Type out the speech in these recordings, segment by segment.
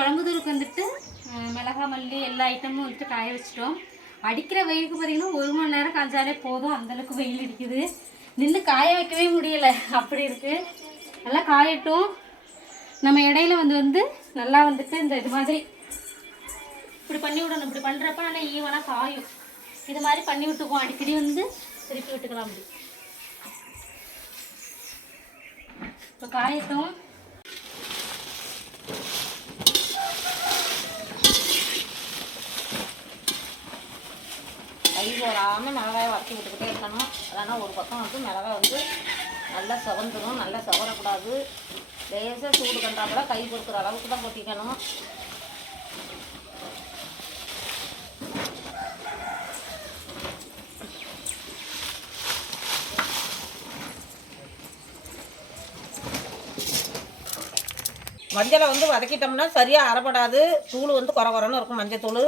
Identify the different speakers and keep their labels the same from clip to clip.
Speaker 1: குழம்புதூருக்கு வந்துட்டு மிளகா மல்லி எல்லா ஐட்டமும் வந்துட்டு காய வச்சிட்டோம். அடிக்கிற வெயிலுக்கு பார்த்தீங்கன்னா ஒரு மணி நேரம் காஞ்சாலே போதும். அந்தளவுக்கு வெயில் அடிக்குது. நின்று காய வைக்கவே முடியல. அப்படி இருக்குது நல்லா காயட்டும். நம்ம இடையில வந்து வந்து நல்லா வந்துட்டு இந்த இது மாதிரி இப்படி பண்ணி விடணும். இப்படி பண்ணுறப்ப நல்லா ஈவனாக காயும். இது மாதிரி பண்ணி விட்டுக்குவோம். அடிக்கடி வந்து திருப்பி விட்டுக்கலாம் அப்படி. இப்போ காயட்டும்.
Speaker 2: கை போடாமல் மிளகாயை வதக்கி விட்டுக்கிட்டே இருக்கணும். இல்லைன்னா ஒரு பக்கம் வந்து மிளகாய் வந்து நல்லா செவந்துடும் நல்லா செவரக்கூடாது. லேசாக சூடு கண்டாப்புல கை கொடுக்குற அளவுக்கு தான் கொட்டிக்கணும். மஞ்சளை வந்து வதக்கிட்டோம்னா சரியாக அறப்படாது தூள் வந்து குறை குறைன்னு இருக்கும் மஞ்சள் தூள்.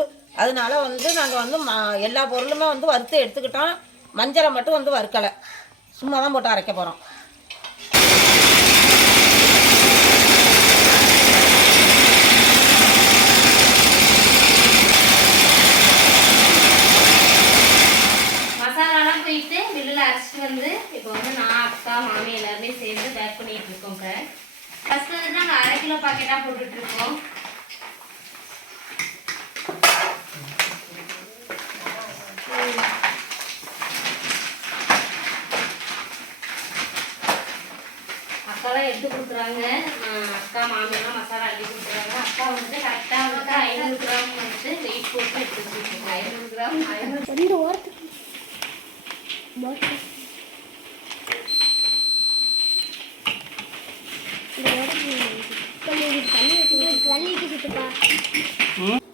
Speaker 2: அதனால வந்து நாங்கள் வந்து மா எல்லா பொருளுமே வந்து வறுத்து எடுத்துக்கிட்டோம். மஞ்சளை மட்டும் வந்து வறுக்கலை. சும்மா தான் போட்டு அரைக்க போகிறோம்
Speaker 1: மசாலாலாம் போயிட்டு மில்லில் அரைச்சிட்டு வந்து இப்போ வந்து நான் அக்கா மாமி எல்லாருமே சேர்ந்து பேக் பண்ணிட்டு இருக்கோம் ஃபஸ்ட்டு வந்து நாங்கள் அரை கிலோ பாக்கெட்டாக போட்டுட்ருக்கோம். அக்காலாம் எடுத்து கொடுக்குறாங்க. அக்கா மாமியெல்லாம் மசாலா அள்ளி கொடுக்குறாங்க. அக்கா வந்துட்டு கரெக்டாக வந்துட்டு ஐநூறு கிராம் வந்துட்டு வெயிட் போட்டு எடுத்து வச்சுருக்கோங்க ஐநூறு கிராம் ஐநூறு
Speaker 3: ரெண்டு ஓரத்துக்கு. 吃吧。嗯。